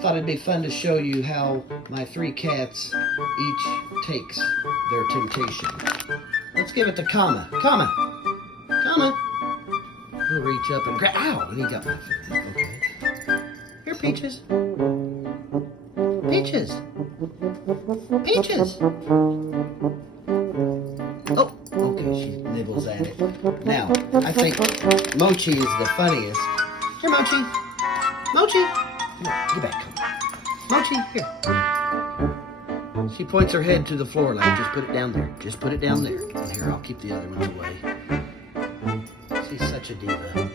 thought it'd be fun to show you how my three cats each takes their temptation. Let's give it to Kama. Kama! Kama! He'll reach up and grab. Ow! And he got my foot. Okay. Here, Peaches. Peaches! Peaches! Oh, okay, she nibbles at it. Now, I think Mochi is the funniest. Here, Mochi. Mochi! Come on, get back, come on. Mochi, here. She points her head to the floor like, just put it down there. Just put it down there. And here, I'll keep the other ones away. She's such a diva.